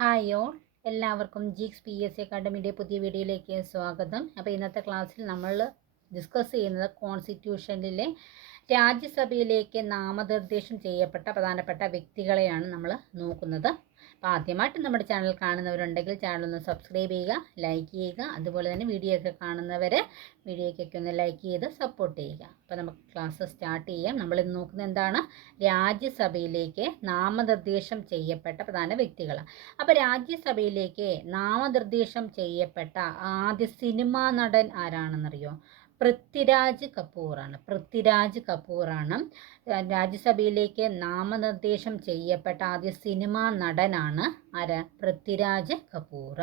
Hi all. എല്ലാവർക്കും ജിക്സ് P S C അക്കാഡമിയുടെ പുതിയ വീഡിയോയിലേക്ക് സ്വാഗതം. അപ്പോൾ ഇന്നത്തെ ക്ലാസ്സിൽ നമ്മൾ ഡിസ്കസ് ചെയ്യുന്നത് കോൺസ്റ്റിറ്റ്യൂഷനിലെ രാജ്യസഭയിലേക്ക് നാമനിർദ്ദേശം ചെയ്യപ്പെട്ട പ്രധാനപ്പെട്ട വ്യക്തികളെയാണ് നമ്മൾ നോക്കുന്നത്. അപ്പോൾ ആദ്യമായിട്ട് നമ്മുടെ ചാനൽ കാണുന്നവരുണ്ടെങ്കിൽ ചാനൽ ഒന്ന് സബ്സ്ക്രൈബ് ചെയ്യുക ലൈക്ക് ചെയ്യുക അതുപോലെ തന്നെ വീഡിയോ ഒക്കെ കാണുന്നവർ വീഡിയോയ്ക്കൊക്കെ ഒന്ന് ലൈക്ക് ചെയ്ത് സപ്പോർട്ട് ചെയ്യുക. അപ്പോൾ നമുക്ക് ക്ലാസ് സ്റ്റാർട്ട് ചെയ്യാം. നമ്മൾ ഇന്ന് നോക്കുന്നത് എന്താണ്? രാജ്യസഭയിലേക്ക് നാമനിർദ്ദേശം ചെയ്യപ്പെട്ട പ്രധാന വ്യക്തികൾ അപ്പോൾ രാജ്യസഭയിലേക്ക് നാമനിർദ്ദേശം ചെയ്യപ്പെട്ട ആദ്യ സിനിമാ നടൻ ആരാണെന്നറിയോ? പൃഥ്വിരാജ് കപൂറാണ്. പൃഥ്വിരാജ് കപൂറാണ് രാജ്യസഭയിലേക്ക് നാമനിർദ്ദേശം ചെയ്യപ്പെട്ട ആദ്യ സിനിമാ നടനാണ് ആര്? പൃഥ്വിരാജ് കപൂർ.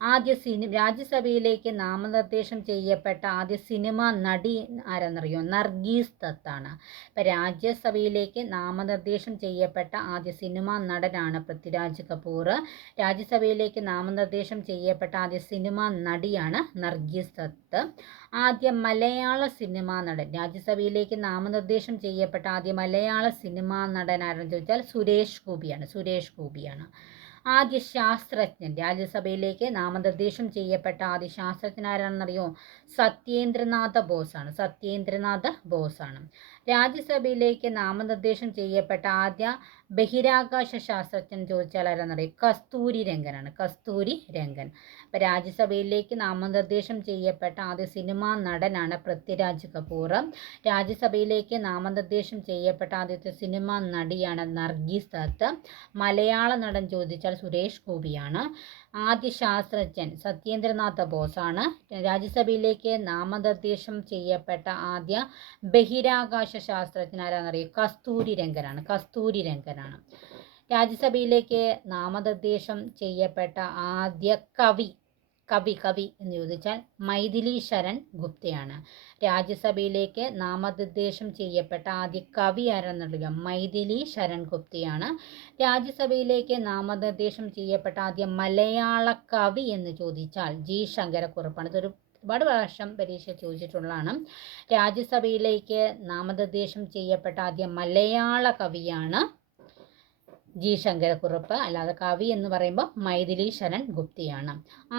ആദ്യ സിനി രാജ്യസഭയിലേക്ക് നാമനിർദ്ദേശം ചെയ്യപ്പെട്ട ആദ്യ സിനിമ നടി ആരെന്നറിയോ? നർഗീസ് ദത്താണ് ഇപ്പം രാജ്യസഭയിലേക്ക് നാമനിർദ്ദേശം ചെയ്യപ്പെട്ട ആദ്യ സിനിമ നടനാണ് പൃഥ്വിരാജ് കപൂർ. രാജ്യസഭയിലേക്ക് നാമനിർദ്ദേശം ചെയ്യപ്പെട്ട ആദ്യ സിനിമ നടിയാണ് നർഗീസ് ദത്ത്. ആദ്യ മലയാള സിനിമാ നടൻ രാജ്യസഭയിലേക്ക് നാമനിർദ്ദേശം ചെയ്യപ്പെട്ട ആദ്യ മലയാള സിനിമാ നടൻ ആരെന്ന് ചോദിച്ചാൽ സുരേഷ് ഗോപിയാണ്. സുരേഷ് ഗോപിയാണ്. ആദ്യ ശാസ്ത്രജ്ഞൻ രാജ്യസഭയിലേക്ക് നാമനിർദ്ദേശം ചെയ്യപ്പെട്ട ആദ്യ ശാസ്ത്രജ്ഞൻ ആരാണെന്നറിയോ സത്യേന്ദ്രനാഥ ബോസാണ്. സത്യേന്ദ്രനാഥ ബോസാണ്. രാജ്യസഭയിലേക്ക് നാമനിർദ്ദേശം ചെയ്യപ്പെട്ട ആദ്യ ബഹിരാകാശ ശാസ്ത്രജ്ഞൻ ചോദിച്ചാൽ ആരാന്നറിയോ കസ്തൂരി രംഗനാണ്. കസ്തൂരി രംഗൻ. അപ്പം രാജ്യസഭയിലേക്ക് നാമനിർദ്ദേശം ചെയ്യപ്പെട്ട ആദ്യ സിനിമാ നടനാണ് പൃഥ്വിരാജ് കപൂർ. രാജ്യസഭയിലേക്ക് നാമനിർദ്ദേശം ചെയ്യപ്പെട്ട ആദ്യത്തെ സിനിമാ നടിയാണ് നർഗീസ് ദത്ത്. മലയാള നടൻ ചോദിച്ചാൽ സുരേഷ് ഗോപിയാണ്. ആദ്യ ശാസ്ത്രജ്ഞൻ സത്യേന്ദ്രനാഥ ബോസാണ് രാജ്യസഭയിലേക്ക് നാമനിർദ്ദേശം ചെയ്യപ്പെട്ട ആദ്യ ബഹിരാകാശ ശാസ്ത്രജ്ഞൻ ആരാന്നറിയോ? കസ്തൂരി രംഗനാണ്. കസ്തൂരി രംഗനാണ്. രാജ്യസഭയിലേക്ക് നാമനിർദ്ദേശം ചെയ്യപ്പെട്ട ആദ്യ കവി കവി കവി എന്ന് ചോദിച്ചാൽ മൈഥിലി ശരൺ ഗുപ്തയാണ്. രാജ്യസഭയിലേക്ക് നാമനിർദ്ദേശം ചെയ്യപ്പെട്ട ആദ്യ കവി ആരെന്നുള്ളത് മൈഥിലി ശരൺ ഗുപ്തയാണ്. രാജ്യസഭയിലേക്ക് നാമനിർദ്ദേശം ചെയ്യപ്പെട്ട ആദ്യ മലയാള കവി എന്ന് ചോദിച്ചാൽ ജി. ശങ്കരക്കുറുപ്പാണ്. ഇതൊരു ഒരുപാട് വർഷം പരീക്ഷ ചോദിച്ചിട്ടുള്ളതാണ്. രാജ്യസഭയിലേക്ക് നാമനിർദ്ദേശം ചെയ്യപ്പെട്ട ആദ്യ മലയാള കവിയാണ് ജി ശങ്കരക്കുറുപ്പ്. അല്ലാതെ കവി എന്ന് പറയുമ്പോൾ മൈഥിലി ശരൺ ഗുപ്തിയാണ്.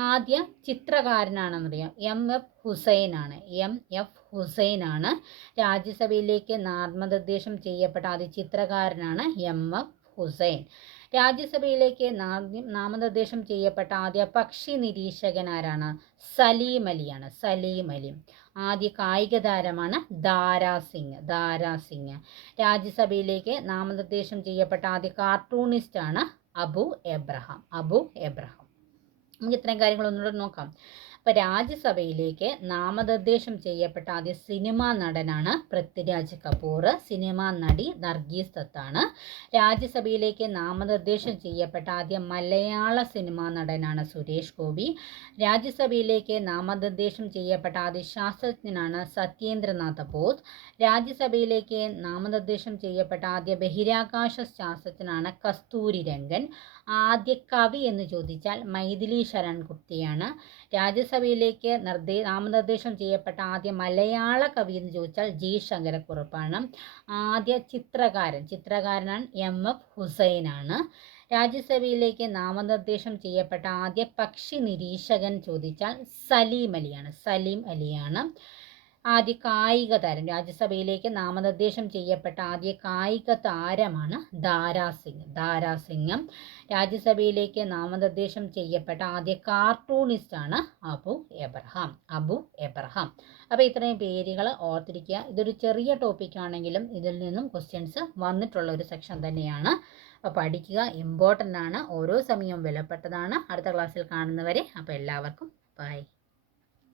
ആദ്യ ചിത്രകാരനാണെന്നറിയാം എം എഫ് ഹുസൈനാണ്. എം എഫ് ഹുസൈനാണ് രാജ്യസഭയിലേക്ക് നാമനിർദ്ദേശം ചെയ്യപ്പെട്ട ആദ്യ ചിത്രകാരനാണ് എം എഫ് ഹുസൈൻ. രാജ്യസഭയിലേക്ക് നാമനിർദ്ദേശം ചെയ്യപ്പെട്ട ആദ്യ പക്ഷി നിരീക്ഷകൻ ആരാണ്? സലീം അലിയാണ് സലീം അലി. ആദ്യ കായിക താരമാണ് ദാരാ സിംഗ്. ദാരാ സിംഗ്. രാജ്യസഭയിലേക്ക് നാമനിർദ്ദേശം ചെയ്യപ്പെട്ട ആദ്യ കാർട്ടൂണിസ്റ്റാണ് അബു എബ്രഹാം. അബു എബ്രഹാം. നമുക്ക് ഇത്രയും കാര്യങ്ങൾ ഒന്നുകൂടെ നോക്കാം. അപ്പോൾ രാജ്യസഭയിലേക്ക് നാമനിർദ്ദേശം ചെയ്യപ്പെട്ട ആദ്യ സിനിമാ നടനാണ് പൃഥ്വിരാജ് കപൂർ. സിനിമാ നടി നർഗീസ് ദത്താണ്. രാജ്യസഭയിലേക്ക് നാമനിർദ്ദേശം ചെയ്യപ്പെട്ട ആദ്യ മലയാള സിനിമാ നടനാണ് സുരേഷ് ഗോപി. രാജ്യസഭയിലേക്ക് നാമനിർദ്ദേശം ചെയ്യപ്പെട്ട ആദ്യ ശാസ്ത്രജ്ഞനാണ് സത്യേന്ദ്രനാഥ ബോസ്. രാജ്യസഭയിലേക്ക് നാമനിർദ്ദേശം ചെയ്യപ്പെട്ട ആദ്യ ബഹിരാകാശ ശാസ്ത്രജ്ഞനാണ് കസ്തൂരി രംഗൻ. ആദ്യ കവി എന്ന് ചോദിച്ചാൽ മൈഥിലി ശരൺ ഗുപ്തയാണ് രാജ്യസഭയിലേക്ക് നിർദ്ദേ നാമനിർദ്ദേശം ചെയ്യപ്പെട്ട ആദ്യ മലയാള കവി എന്ന് ചോദിച്ചാൽ ജി. ശങ്കരക്കുറുപ്പാണ്. ആദ്യ ചിത്രകാരൻ ചിത്രകാരനാണ് എം. എഫ്. ഹുസൈനാണ്. രാജ്യസഭയിലേക്ക് നാമനിർദ്ദേശം ചെയ്യപ്പെട്ട ആദ്യ പക്ഷി നിരീക്ഷകൻ ചോദിച്ചാൽ സലീം അലിയാണ്. സലീം അലിയാണ്. ആദ്യ കായിക താരം. രാജ്യസഭയിലേക്ക് നാമനിർദ്ദേശം ചെയ്യപ്പെട്ട ആദ്യ കായിക താരമാണ് ദാരാസിംഗ് ദാരാസിംഗം ദാരാ രാജ്യസഭയിലേക്ക് നാമനിർദ്ദേശം ചെയ്യപ്പെട്ട ആദ്യ ആണ് അബു എബ്രഹാം. അബു എബ്രഹാം. അപ്പോൾ ഇത്രയും പേരുകൾ ഓർത്തിരിക്കുക. ഇതൊരു ചെറിയ ടോപ്പിക് ആണെങ്കിലും ഇതിൽ നിന്നും ക്വസ്റ്റ്യൻസ് വന്നിട്ടുള്ള ഒരു സെക്ഷൻ തന്നെയാണ്. അപ്പോൾ പഠിക്കുക ഇമ്പോർട്ടന്റ് ആണ്. ഓരോ സമയവും വിലപ്പെട്ടതാണ്. അടുത്ത ക്ലാസ്സിൽ കാണുന്നവരെ അപ്പോൾ എല്ലാവർക്കും ബൈ